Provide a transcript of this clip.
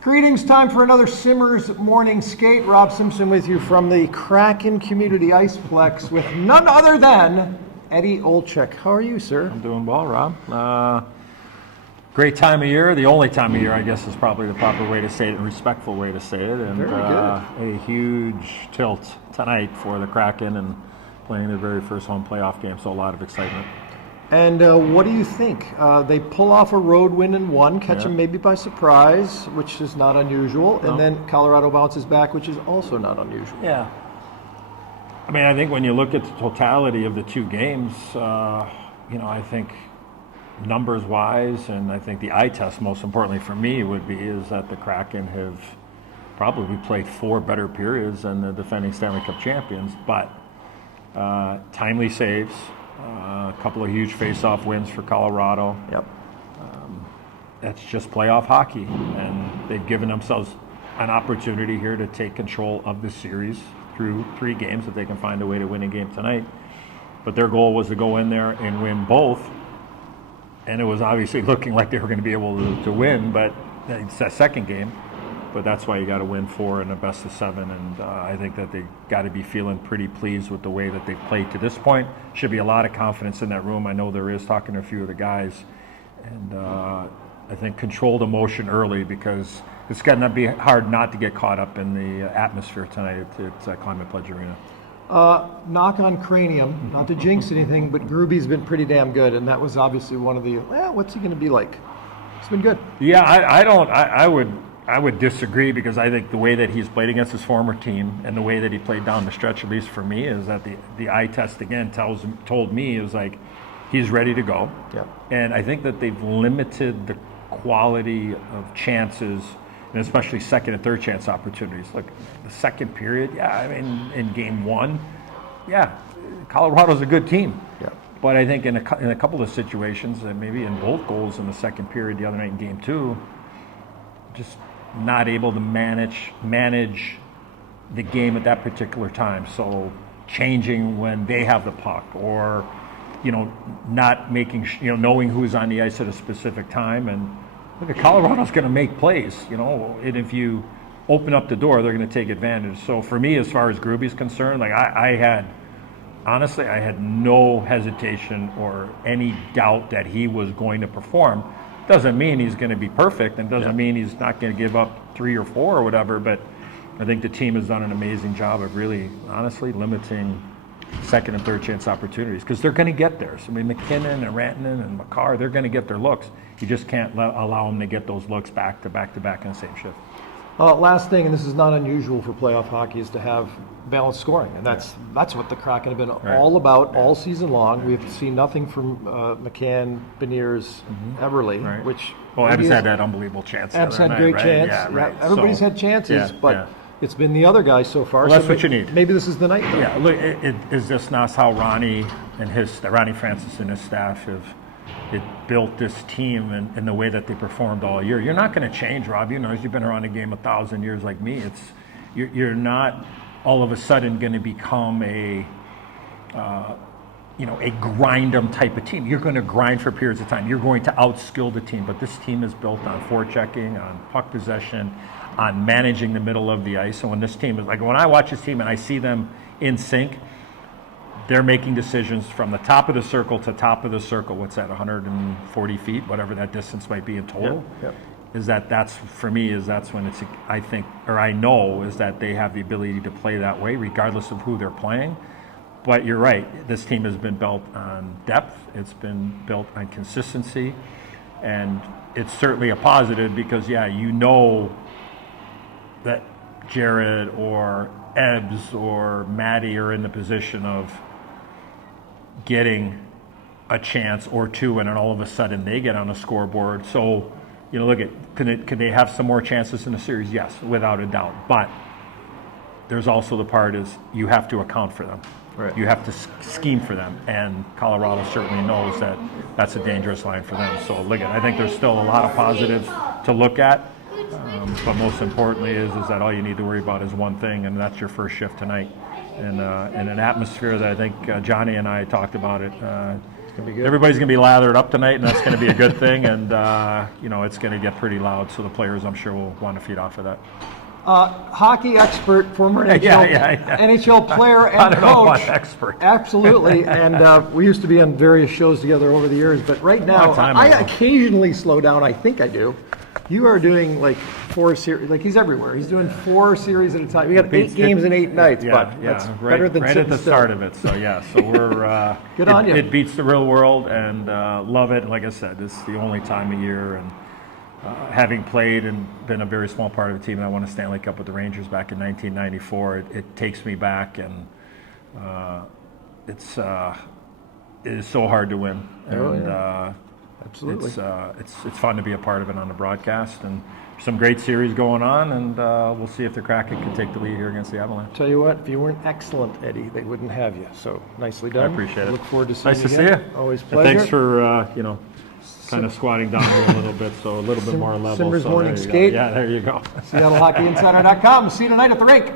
Greetings, time for another Simmers Morning Skate. Rob Simpson with you from the Kraken Community Iceplex with none other than Eddie Olczyk. How are you, sir? I'm doing well, Rob. Great time of year. The only time of year, I guess, is probably the proper way to say it, a respectful way to say it. And Very good. A huge tilt tonight for the Kraken and playing their very first home playoff game, so a lot of excitement. And what do you think? They pull off a road win in one, catch them maybe by surprise, which is not unusual, and then Colorado bounces back, which is also not unusual. Yeah. I mean, I think when you look at the totality of the two games, I think numbers-wise, and I think the eye test, most importantly for me, would be is that the Kraken have probably played four better periods than the defending Stanley Cup champions, but timely saves, a couple of huge face-off wins for Colorado. Yep. That's just playoff hockey, and they've given themselves an opportunity here to take control of the series through three games if they can find a way to win a game tonight. But their goal was to go in there and win both, and it was obviously looking like they were going to be able to win, but it's that second game. But that's why you got to win four in a best of seven, and I think that they got to be feeling pretty pleased with the way that they've played to this point. Should be a lot of confidence in that room. I know there is, talking to a few of the guys, and I think controlled emotion early, because it's going to be hard not to get caught up in the atmosphere tonight at Climate Pledge Arena. Knock on cranium, not to jinx anything, but Gruby's been pretty damn good, and that was obviously one of the, what's he going to be like? It's been good. Yeah, I would disagree, because I think the way that he's played against his former team and the way that he played down the stretch, at least for me, is that the eye test again told me it was like he's ready to go. Yeah. And I think that they've limited the quality of chances, and especially second and third chance opportunities. Like the second period, in game one, Colorado's a good team. Yeah. But I think in a couple of situations, and maybe in both goals in the second period the other night in game two, just not able to manage the game at that particular time. So changing when they have the puck, or not making knowing who's on the ice at a specific time. And look, Colorado's going to make plays, and if you open up the door, they're going to take advantage. So for me, as far as Gruby's concerned, like I had no hesitation or any doubt that he was going to perform. Doesn't mean he's going to be perfect, and doesn't mean he's not going to give up 3 or 4 or whatever, but I think the team has done an amazing job of really, honestly, limiting second and third chance opportunities, because they're going to get theirs. I mean, McKinnon and Rantanen and Makar, they're going to get their looks. You just can't allow them to get those looks back to back to back in the same shift. Last thing, and this is not unusual for playoff hockey, is to have balanced scoring, and that's what the Kraken have been all about all season long. We've seen nothing from McCann, Beniers, Eberle, which Ebbs had that unbelievable chance. Ebbs had a great chance. Yeah, everybody's had chances, but it's been the other guys so far. Well, that's what you need. Maybe this is the night, though. Yeah, look, is this not how Ronnie Francis and his staff have built this team and the way that they performed all year? You're not going to change, Rob. As you've been around the game 1,000 years like me, you're not all of a sudden going to become a grind 'em type of team. You're going to grind for periods of time. You're going to outskill the team. But this team is built on forechecking, on puck possession, on managing the middle of the ice. And when this team is like, when I watch this team and I see them in sync, they're making decisions from the top of the circle to top of the circle. What's that, 140 feet, whatever that distance might be in total? Yep. That's for me, that's when it's, I think, or I know, is that they have the ability to play that way regardless of who they're playing. But you're right, this team has been built on depth, it's been built on consistency, and it's certainly a positive, because that Jared or Ebbs or Matty are in the position of getting a chance or two, and then all of a sudden they get on the scoreboard. So, look at, can they have some more chances in the series? Yes, without a doubt. But there's also the part is you have to account for them. Right. You have to scheme for them, and Colorado certainly knows that that's a dangerous line for them. So, look, I think there's still a lot of positives to look at. But most importantly is that all you need to worry about is one thing, and that's your first shift tonight. And an atmosphere that I think Johnny and I talked about it. gonna be good. Everybody's going to be lathered up tonight, and that's going to be a good thing. And it's going to get pretty loud, so the players, I'm sure, will want to feed off of that. Hockey expert, former NHL, Yeah. NHL player and I don't know coach. about expert. Absolutely, and we used to be on various shows together over the years. But right now, Long time I ago. occasionally slow down. I think I do. You are doing like 4 series. Like he's everywhere. He's doing 4 series at a time. We got 8 games in 8 nights, but that's better than right sitting at the still. start of it. So so we're Good on you. It beats the real world, and love it. And like I said, this is the only time of year, and having played and been a very small part of the team that won a Stanley Cup with the Rangers back in 1994, it takes me back, and it is so hard to win. And, Absolutely. It's fun to be a part of it on the broadcast, and some great series going on, and we'll see if the Kraken can take the lead here against the Avalanche. Tell you what, if you weren't excellent, Eddie, they wouldn't have you. So nicely done. I appreciate it. Look forward to seeing Nice you to see again. you. Always a And pleasure. thanks for kind of squatting down here a little bit, so a little bit more level. Simmer's so morning there you go. skate. Yeah, there you go. SeattleHockeyInsider.com. See you tonight at the rink.